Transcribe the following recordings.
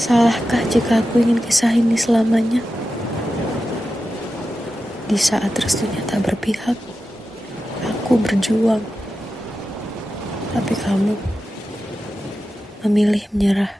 Salahkah jika aku ingin kisah ini selamanya? Di saat restunya tak berpihak, aku berjuang. Tapi kamu memilih menyerah.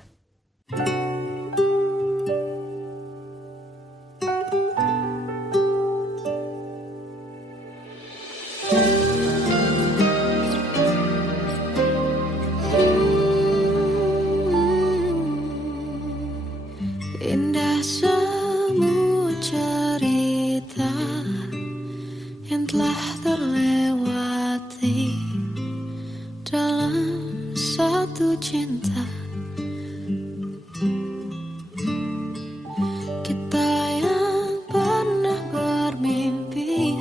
Indah semua cerita yang telah terlewati dalam satu cinta. Kita yang pernah bermimpi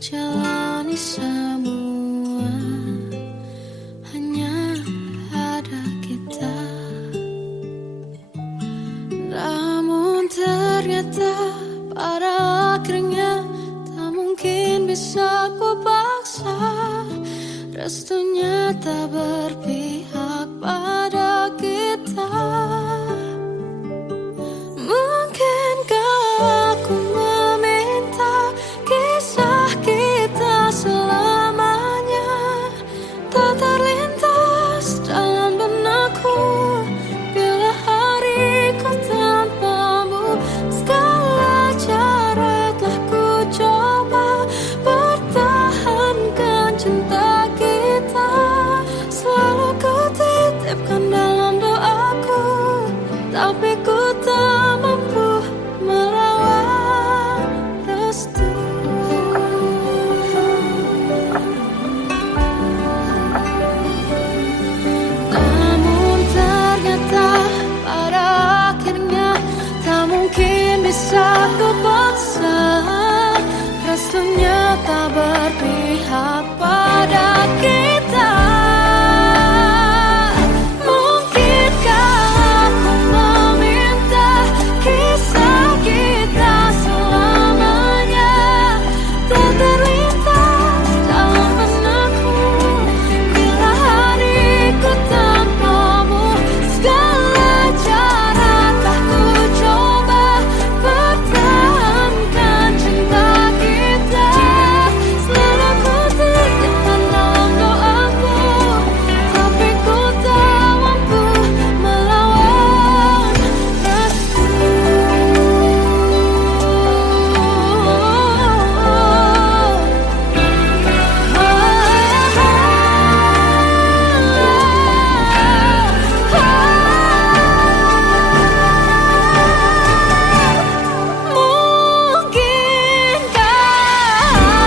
jalani semua, hanya ada kita. Namun ternyata pada akhirnya tak mungkin bisa ku paksa. Restunya tak berpihak pada kita. Mungkinkah aku meminta kisah kita selamanya tak terlintas dalam benakku bila hariku tanpamu. Segala cara telah ku coba pertahankan cinta kita. Selalu ku titipkan dalam doaku, tapi ku tak mampu merawat restu. Namun ternyata pada akhirnya tak mungkin bisa ku paksa. Restunya tak berpihak pada kita. Mungkinkah aku meminta kisah kita selamanya tak terlintas dalam benakku bila hariku tanpamu. Segala cara telah ku coba pertahankan cinta kita. Selalu ku titipkan dalam doaku, tapi ku tak mampu melawan restu. Mungkinkah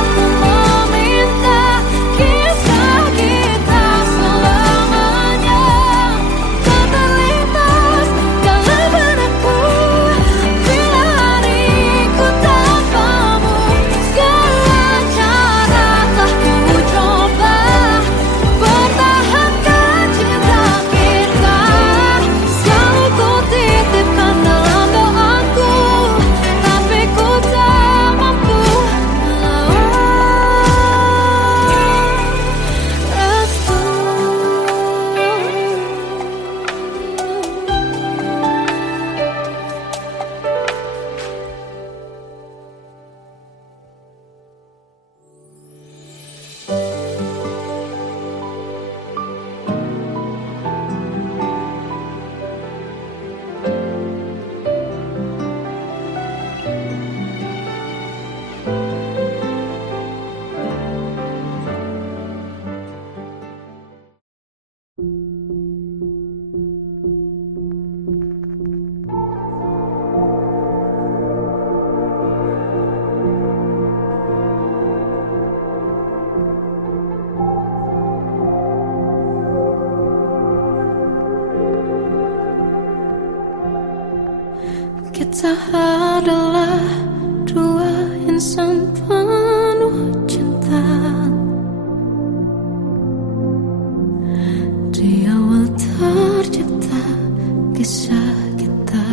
aku meminta kisah kita selamanya tak terlintas dalam benakku bila hariku tanpamu. Segala cara telah ku coba pertahankan cinta kita. Selalu ku titipkan dalam doaku, tapi ku tak mampu melawan restu. Kita adalah dua insan penuh cinta. Di awal tercipta kisah kita.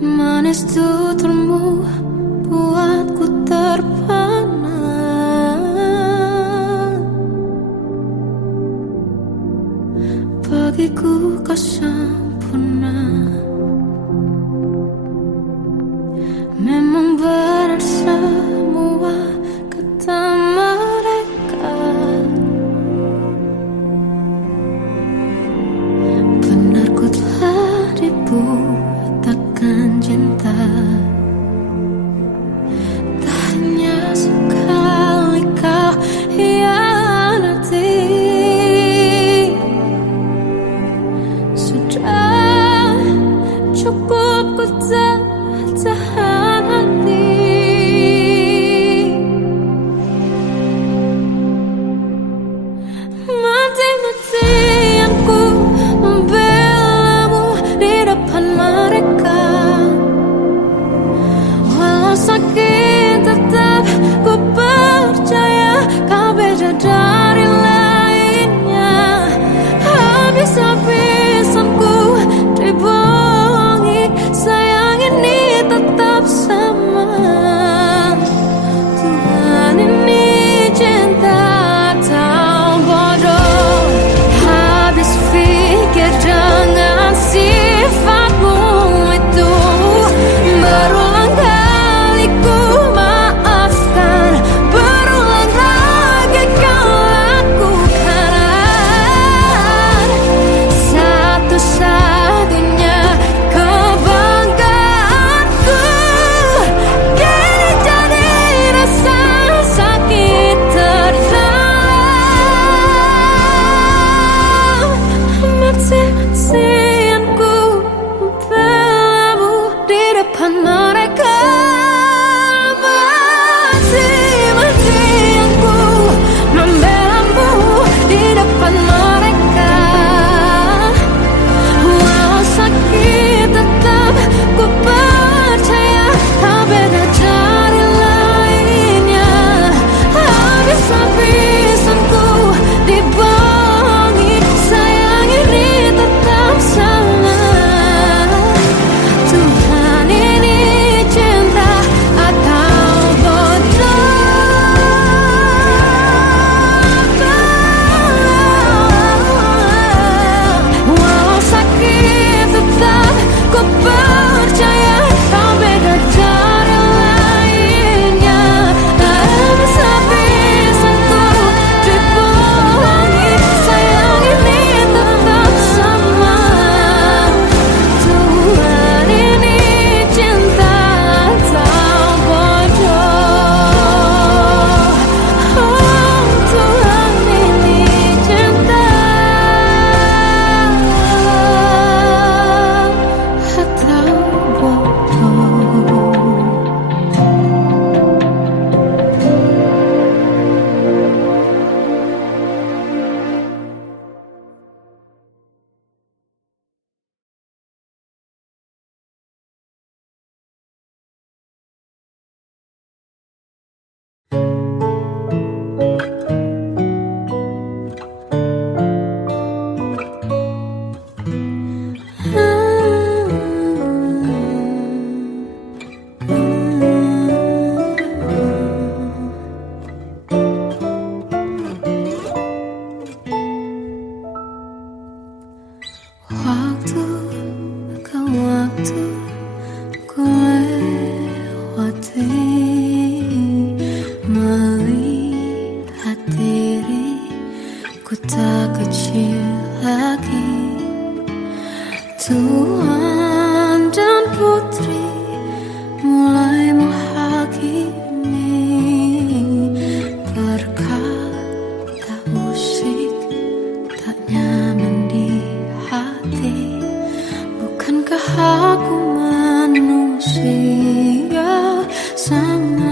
Manis tuturmu buatku terpana. Bagiku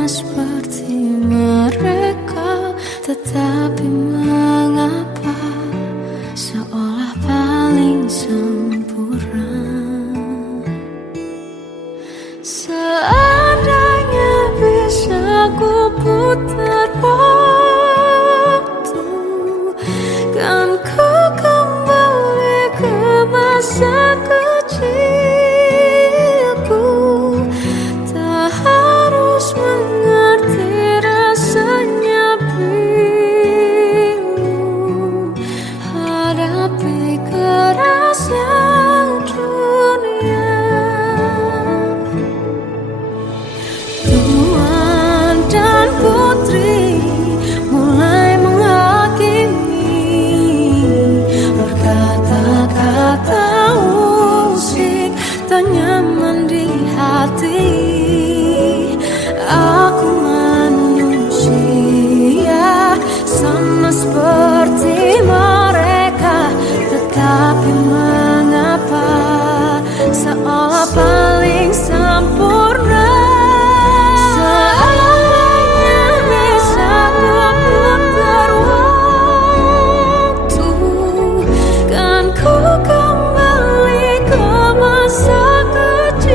sama seperti mereka, tetapi mengapa seolah paling sempurna. Seandainya bisa ku putar waktu, kan ku kembali ke masa kecilku. Tak harus mengerti rasanya bingung hadapi kerasnya dunia. Tuan dan putri mulai menghakimi, berkata-kata usik tak nyaman di hati. Aku manusia sama seperti mereka, tetapi mengapa seolah paling sempurna. Seandainya bisa ku putar waktu, kan ku kembali ke masa kecilku.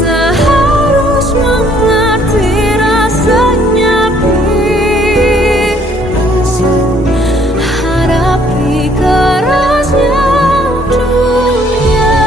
Tak harus mengerti rasanya bingung hadapi kerasnya dunia.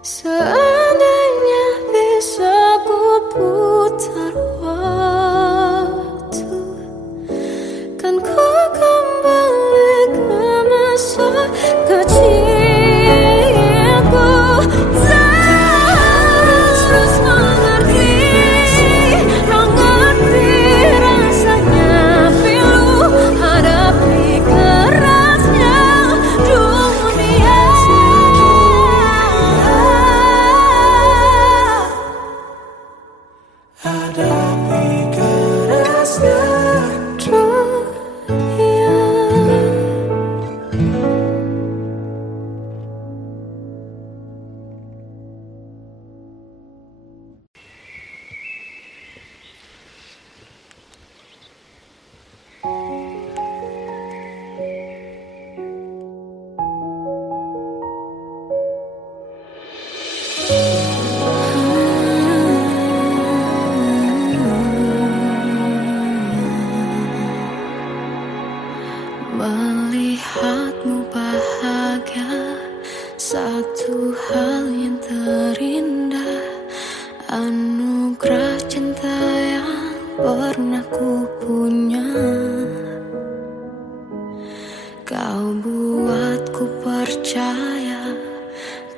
Seandainya bisa ku putar waktu, kan ku kembali ke masa kecilku. Tak harus mengerti rasanya pilu hadapi kerasnya dunia. Hadapi kerasnya dunia. Melihatmu bahagia, satu hal yang terindah, anugerah cinta yang pernah ku punya. Kau buatku percaya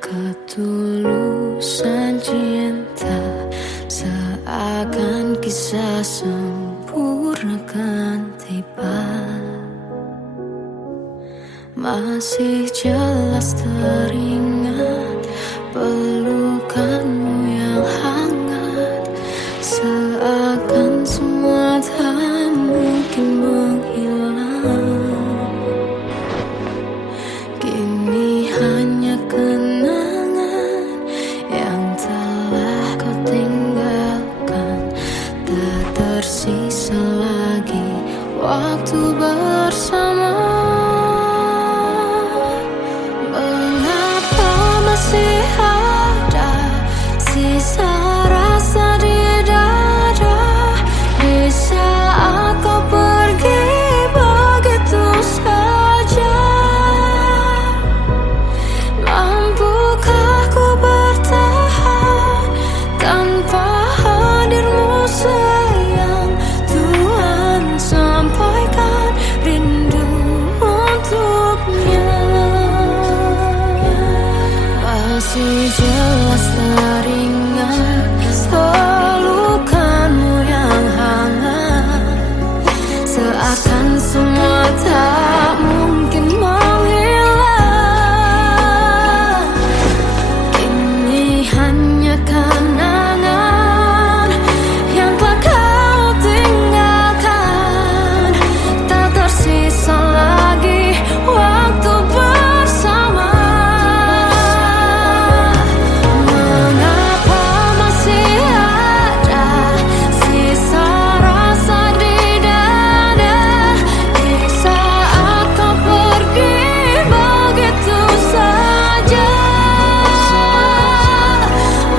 ketulusan cinta, seakan kisah sempurna kan tiba. Masih jelas teringat pelukanmu yang hangat, seakan semua tak mungkin menghilang. Kini hanya kenangan yang telah kau tinggalkan, tak tersisa lagi waktu bersama. Masih ada sisa rasa di dada di saat kau pergi begitu saja. Mampukah ku bertahan tanpa hadirmu sayang? Tuhan sampaikan jelas teringat pelukanmu yang hangat, seakan semua tak mungkin menghilang. Ini hanya kenangan yang telah kau tinggalkan, tak tersisa lagi waktu bersama. Mengapa masih ada sisa rasa di dada di saat kau pergi begitu saja?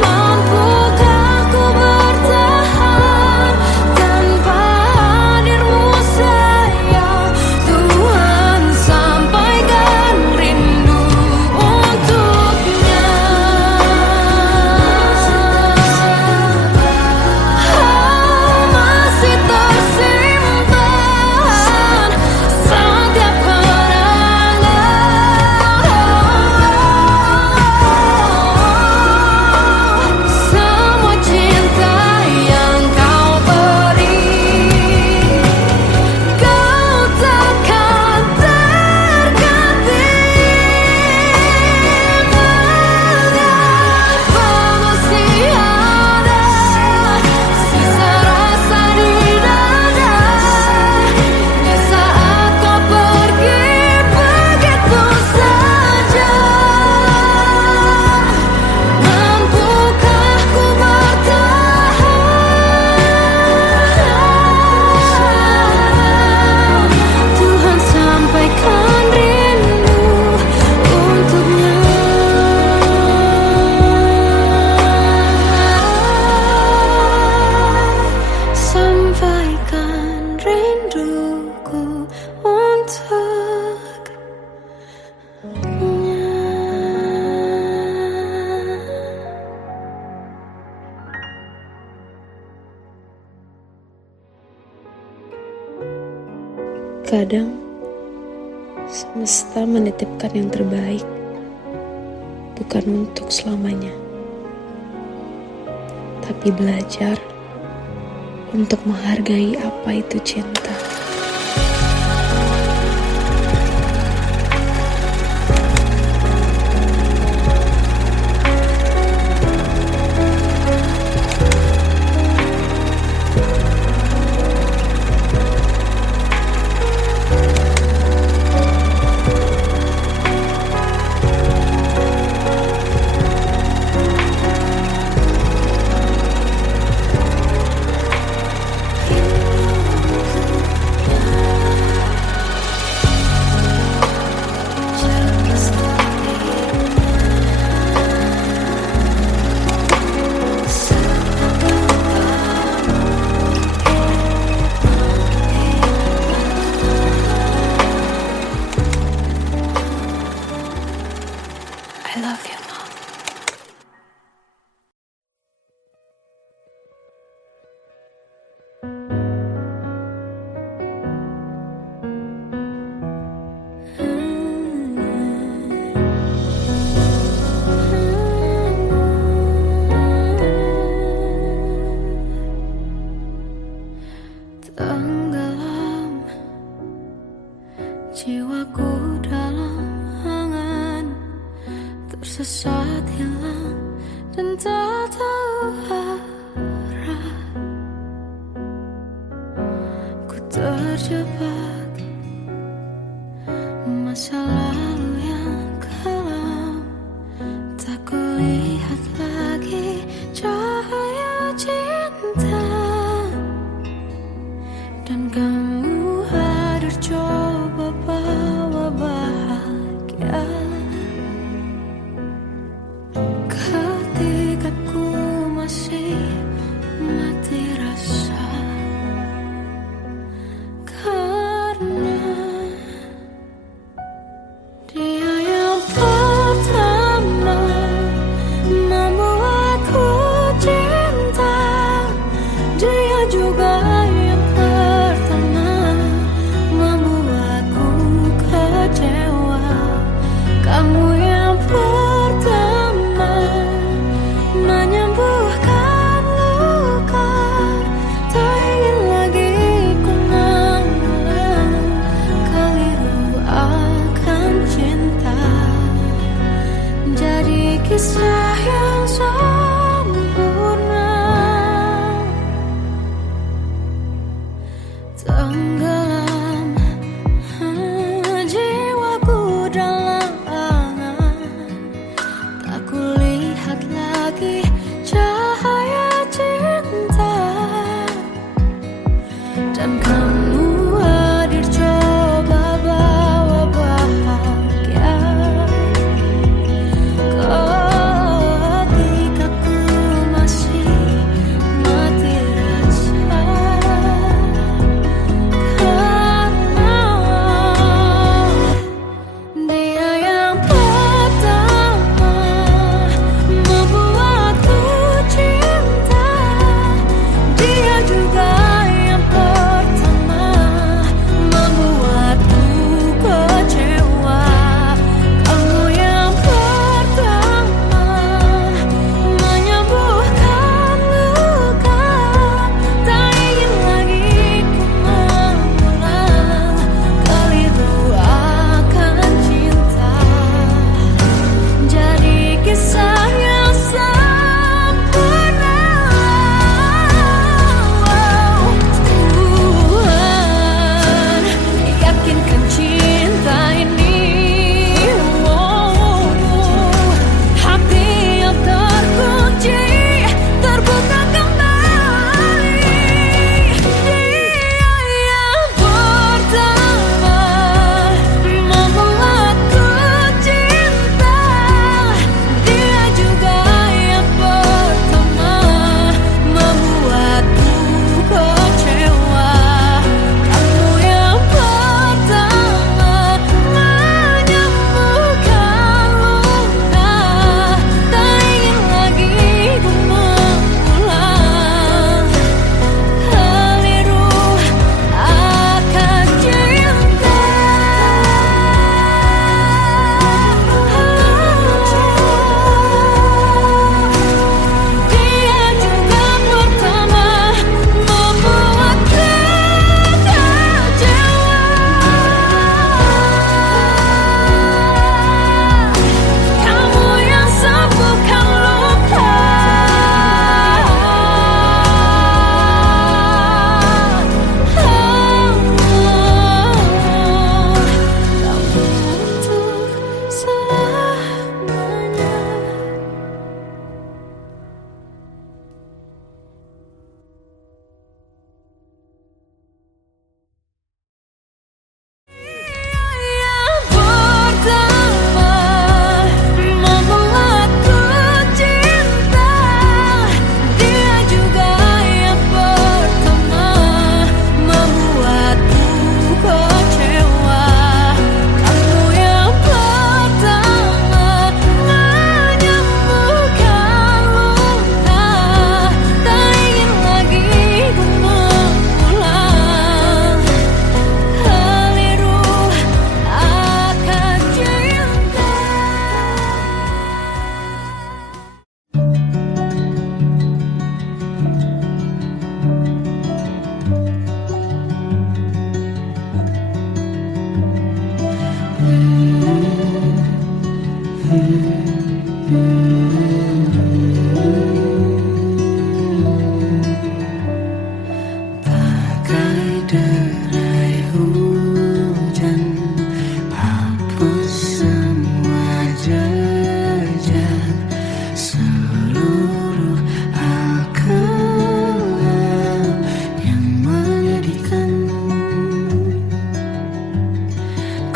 Mampukah ku bertahan tanpa hadirmu sayang? Tuhan, sampaikan rindu untuknya. Masih tersimpan setiap kenangan, semua cinta yang kau beri, kau takkan terganti. Mengapa masih ada sisa rasa di dada di saat kau pergi begitu saja? Mampukah ku bertahan? Tuhan, sampaikan rindu untuknya. Sampaikan rinduku untuknya. Kadang semesta menitipkan yang terbaik, bukan untuk selamanya, tapi belajar untuk menghargai apa itu cinta. I love you, Mom. Tenggelam jiwaku dalam angan, tersesat hilang dan tak tahu arah. Ku terjebak masa lalu yang kelam, tak kulihat lagi cahaya cinta. Dan kamu hadir coba bawa bahagia.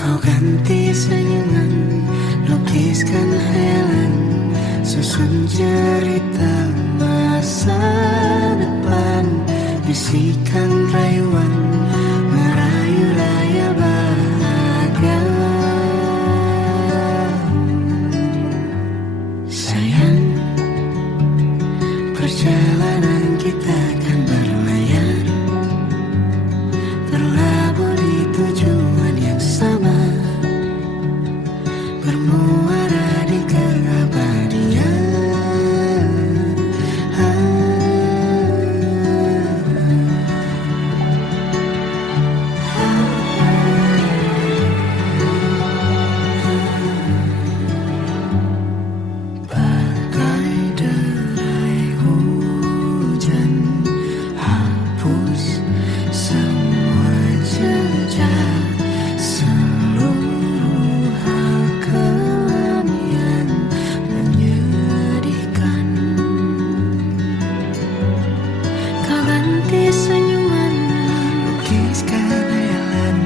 Kau ganti senyuman, lukiskan khayalan, susun cerita masa depan, bisikan rayuan, merayu raya bahagia. Sayang, perjalanan kita akan berlayar, berlabuh di tujuan yang sama, bermuara di keabadian. Bagai derai hujan, hapus semua jejak, seluruh hal kelam yang menyedihkan. Kau ganti senyuman, lukiskan khayalan,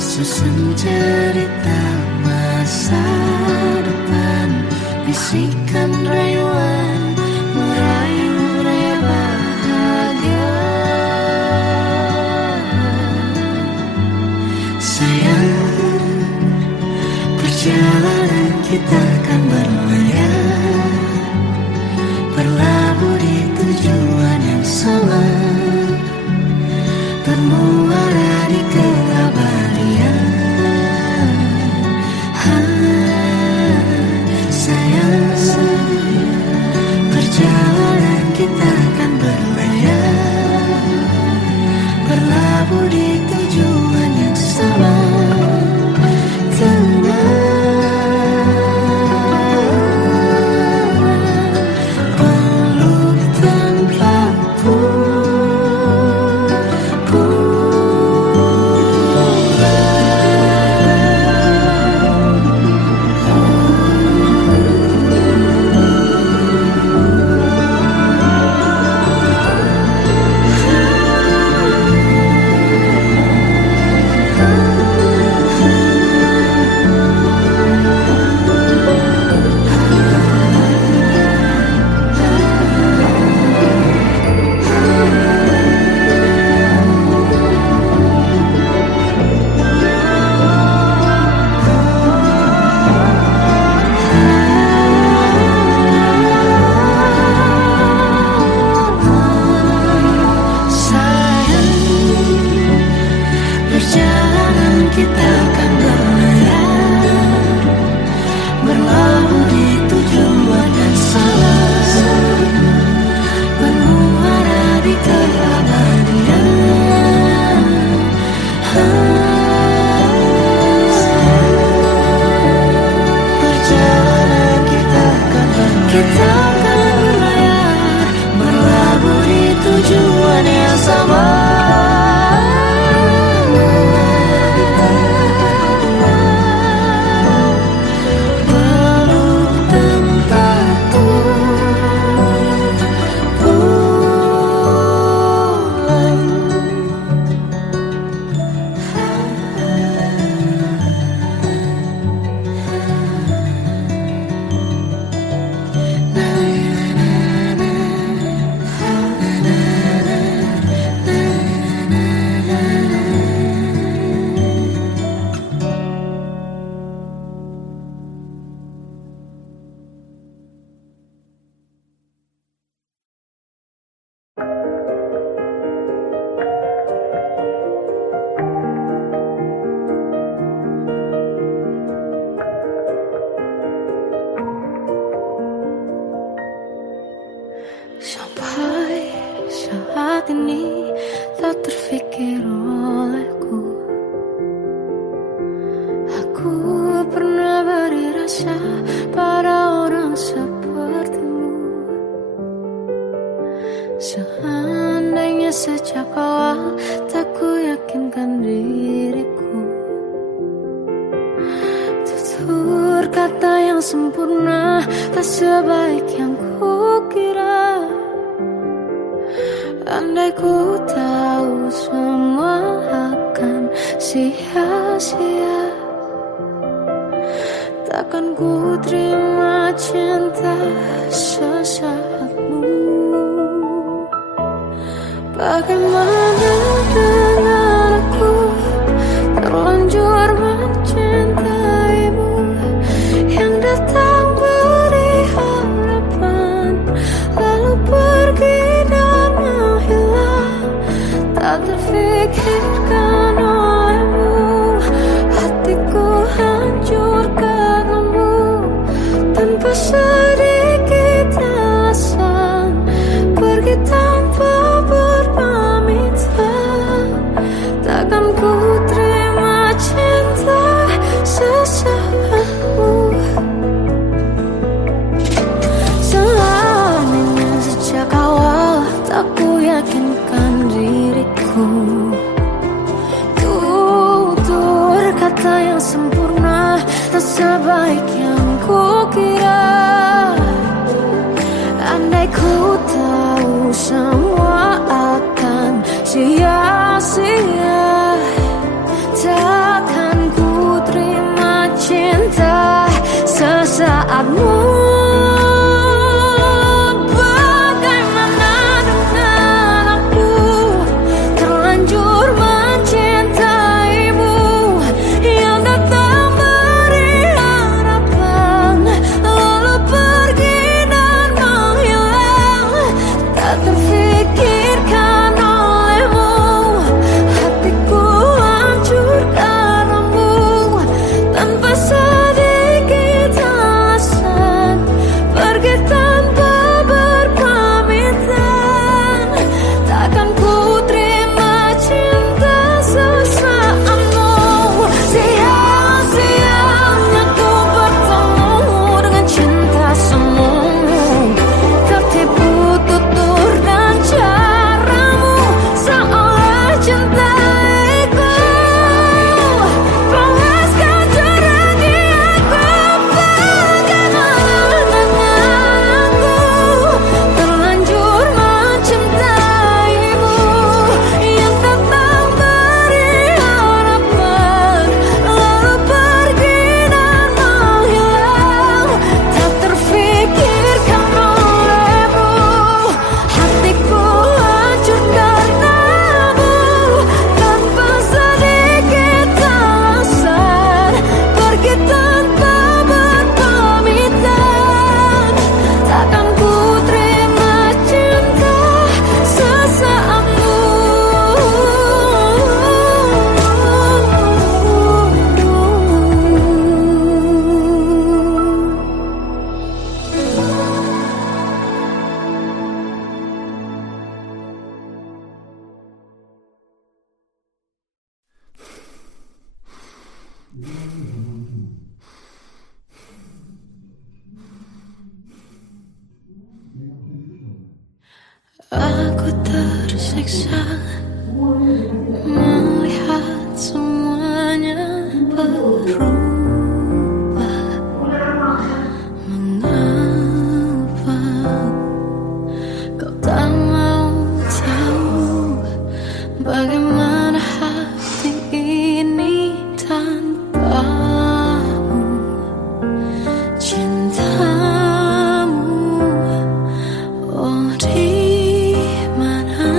susun cerita masa depan, bisikan rayuan, merayu raya bahagia. Sayang, perjalanan kita akan berlayar, berlabuh di tujuan yang sama, bermuara di keabadian. Sayang, perjalanan kita akan berlayar, berlabuh di tujuan yang sama. Peluk tanpaku perjalanan kita akan berlayar, berlabuh di tujuan yang sama, bermuara di keabadian. Perjalanan kita akan berlayar, berlabuh di tujuan yang sama. Sampai saat ini tak terfikir olehku, aku pernah beri rasa pada orang sepertimu. Seandainya sejak awal tak ku yakinkan diriku, tutur kata yang sempurna tak sebaik yang ku kira. Andai ku tahu semua akan sia-sia, takkan ku terima cinta sesaatmu. Bagaimana dengan aku terlanjur mencintaimu, yang datang beri harapan lalu pergi dan menghilang, tak terfikirkan olehmu. Hatiku hancur karenamu tanpa sedikit alasan, pergi tanpa berpamitan. Takkan ku terima cinta sesaatmu. Selamanya sejak awal tak ku yakinkan diriku, tutur kata yang sempurna tak sebaik yang ku kira. Andai ku tahu semua akan sia-sia, takkan ku terima cinta sesaatmu. Bagaimana dengan aku terlanjur mencintaimu, yang datang beri harapan lalu pergi dan menghilang, tak terfikirkan olehmu. Hatiku hancur karenamu tanpa sedikit alasan, pergi tanpa berpamitan. Takkan ku terima cinta sesaatmu. Sia-sianya ku bertemu dengan cinta semu, tertipu tutur dan caramu seolah cintaiku. Panaskan jurang di aku. Bagaimana dengan aku terlanjur mencintaimu, yang datang beri harapan lalu pergi dan menghilang, tak terfikirkan olehmu. Hatiku hancur karenamu tanpa sedikit alasan, pergi tanpa berpamitan. Takkan ku terima cinta sesaatmu. Aku tersiksa melihat semuanya berubah. Mengapa kau tak mau tahu bagaimana hati ini tanpamu? Cintamu, oh di mana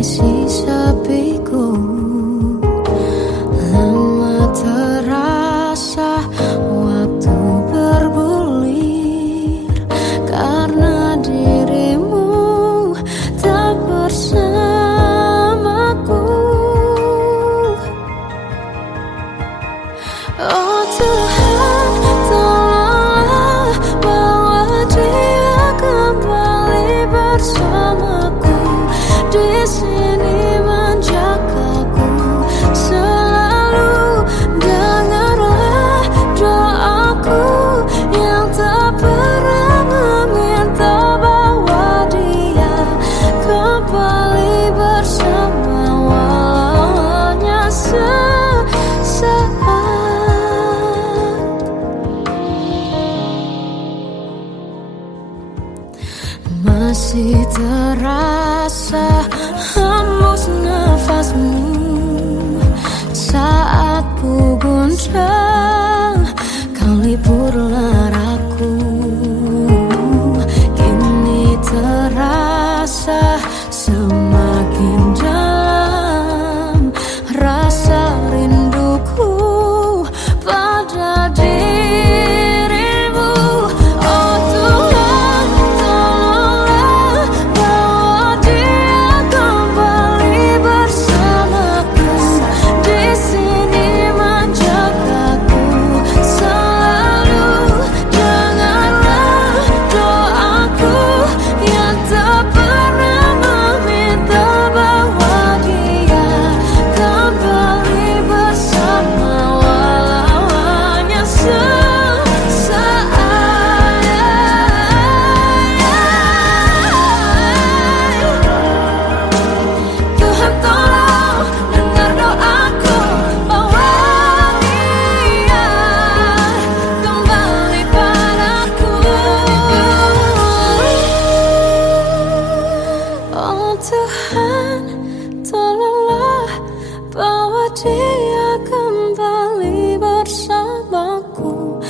mengisi sepiku. Lama terasa waktu bergulir karena dirimu tak bersamaku. Oh Tuhan, tolonglah bawa dia kembali bersamaku. Di sini menjagaku selalu. Dengarlah doaku yang tak pernah meminta, bawa dia kembali bersama walau hanya sesaat. Masih terasa hembus nafasmu saat ku guncang, kau lipurlah raku. Kini terasa semakin dalam rasa rinduku pada dirimu. Oh Tuhan, tolonglah bawa dia kembali bersamaku. Di sini menjagaku selalu. Dengarlah doaku yang tak pernah meminta, bawa dia kembali bersama walau hanya sesaat. Tuhan tolong dengar doaku, bawa dia kembali padaku. Oh Tuhan, tolonglah bawa dia kembali bersamaku.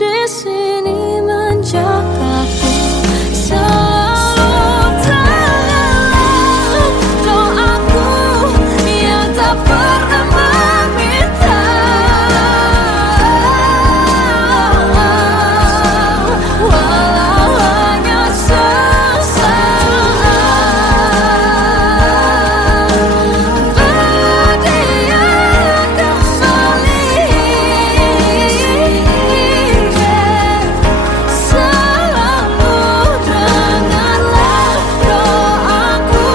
Di sini menjagaku selalu. Dengarlah doaku yang tak pernah meminta, walau hanya sesaat. Bawa dia kembali selalu. Dengarlah doaku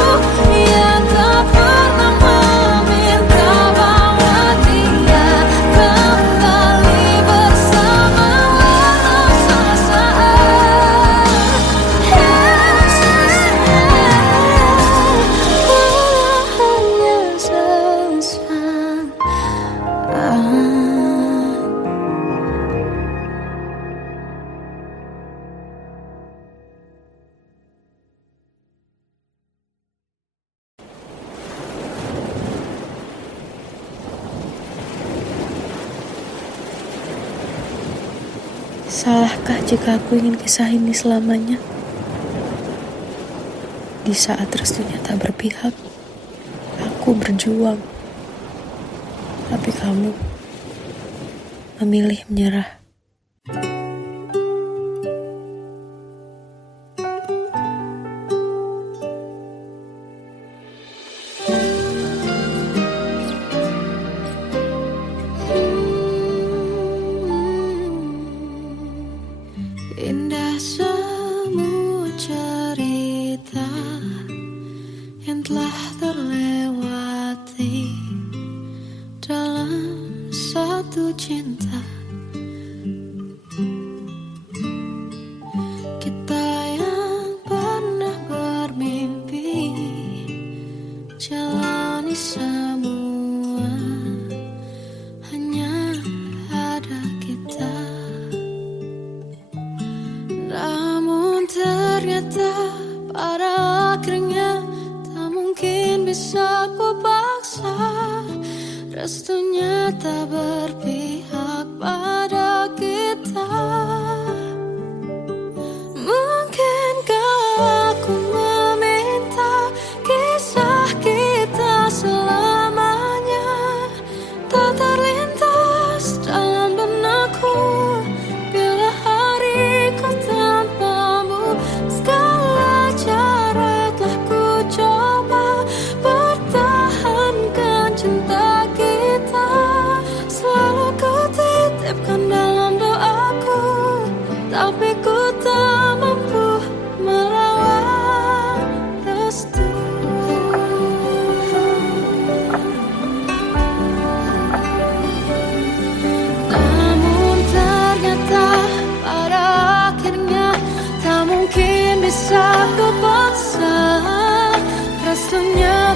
yang tak pernah meminta, bawa dia kembali bersama walau sesaat. Walau hanya sesaat. Salahkah jika aku ingin kisah ini selamanya? Di saat restunya tak berpihak, aku berjuang. Tapi kamu memilih menyerah. Indah semua cerita yang telah terlewati dalam satu cinta. Kita yang pernah bermimpi jalani semua, hanya ada kita. Namun ternyata pada akhirnya tak mungkin bisa ku paksa. Restunya tak berpihak pada kita. Mungkinkah aku meminta kisah kita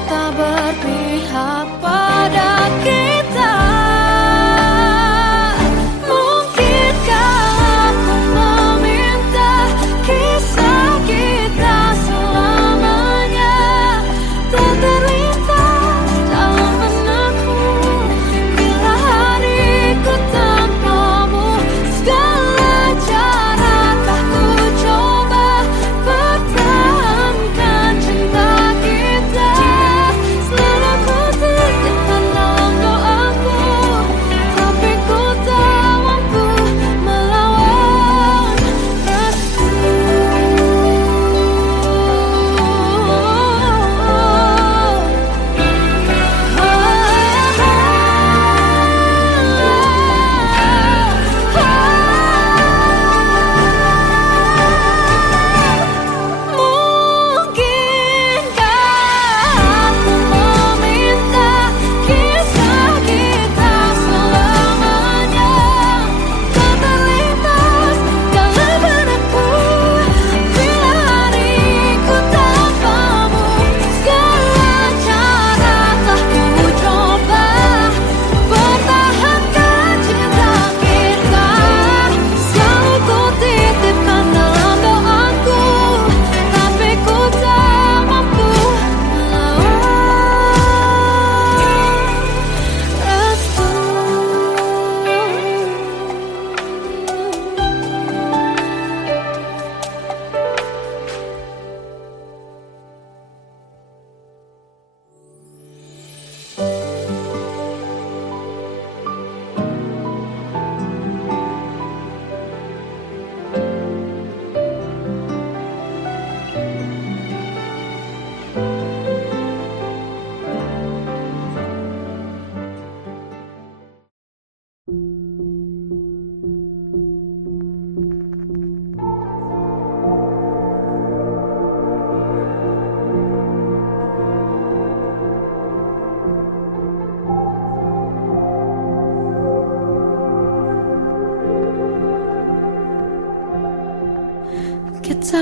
tak berpihak pada kita. Mungkinkah aku meminta kisah kita selamanya tak terlintas dalam benakku bila hariku tanpamu. Segala cara tak ku coba pertahankan cinta kita. Selalu ku titipkan dalam doaku, tapi ku tak mampu melawan restu. Mungkinkah aku meminta kisah kita selamanya tak terlintas dalam benakku bila hariku tanpamu. Segala cara telah ku coba pertahankan cinta kita. Selalu ku titipkan dalam doaku, tapi ku tak mampu melawan restu. Kita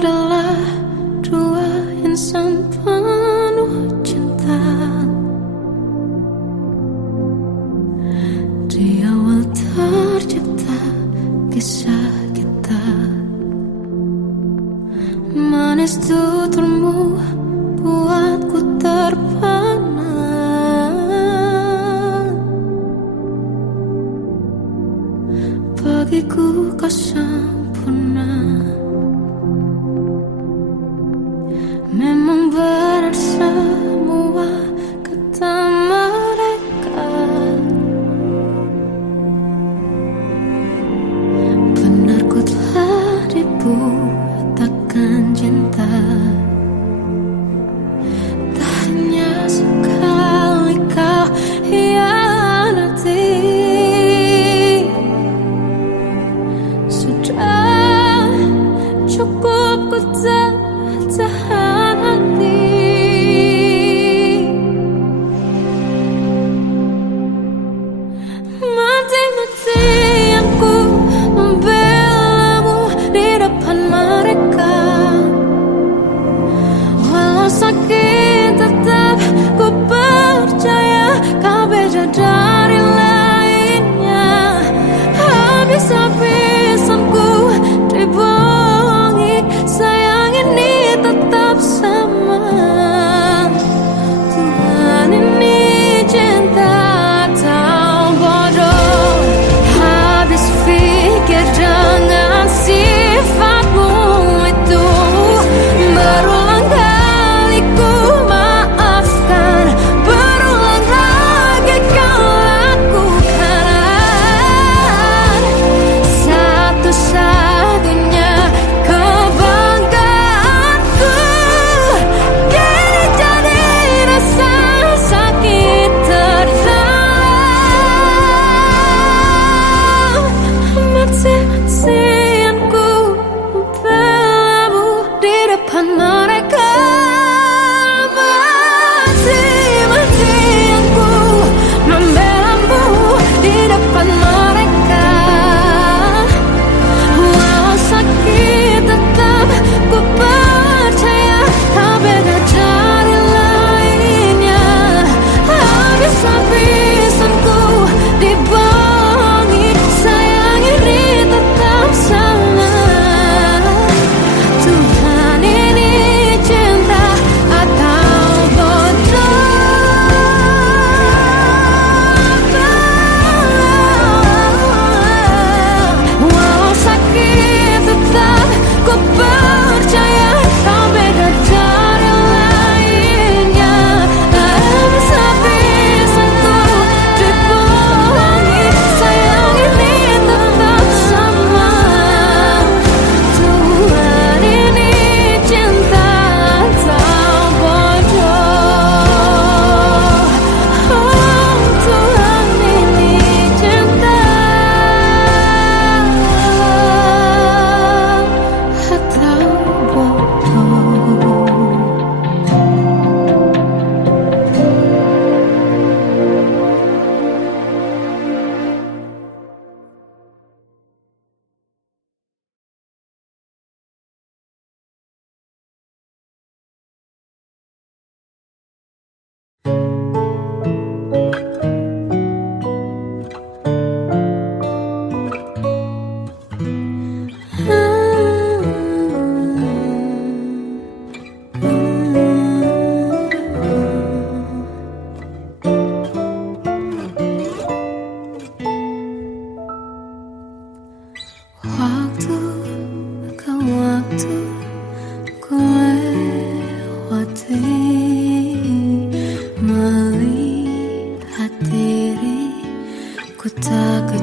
adalah dua insan penuh cinta. Di awal tercipta kisah kita. Manis tuturmu buatku terpana. Bagiku kau sempurna.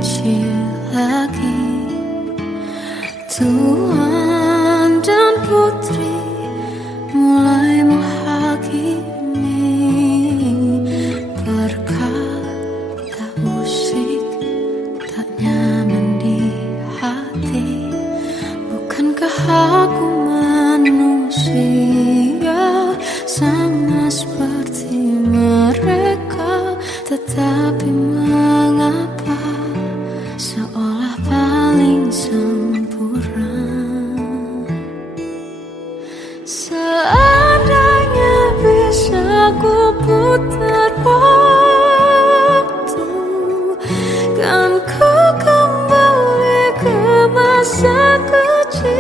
suci lagi. Tuan dan putri mulai menghakimi, berkata usik tak nyaman di hati. Bukankah aku manusia sama seperti mereka? Tetapi mengapa seolah paling sempurna? Seandainya bisa ku putar waktu, kan ku kembali ke masa kecilku.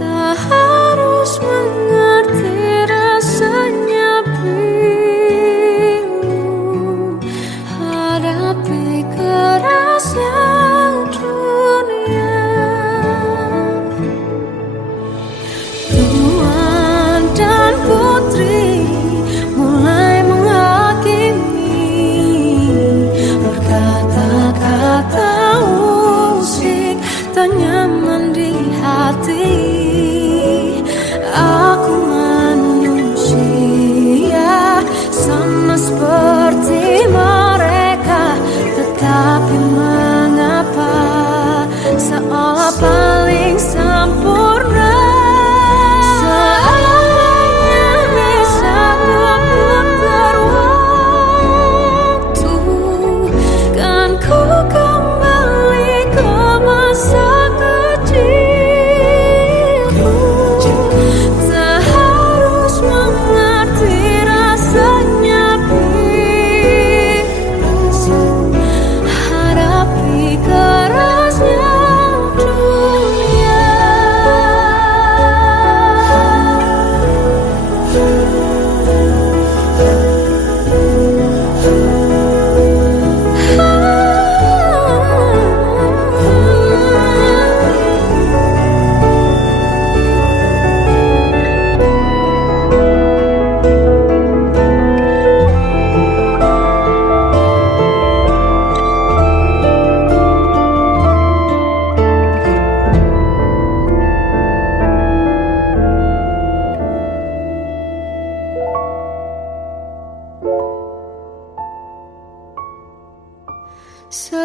Tak harus mengerti rasanya pilu, hadapi kerasnya dunia. Tuan dan putri mulai menghakimi, berkata-kata usik tak nyaman di hati. Aku manusia sama seperti mereka, tetapi mengapa seolah paling sempurna? Seandainya bisa ku putar waktu, kan ku kembali ke masa kecilku. Tak harus mengerti rasanya pilu, hadapi kerasnya dunia. So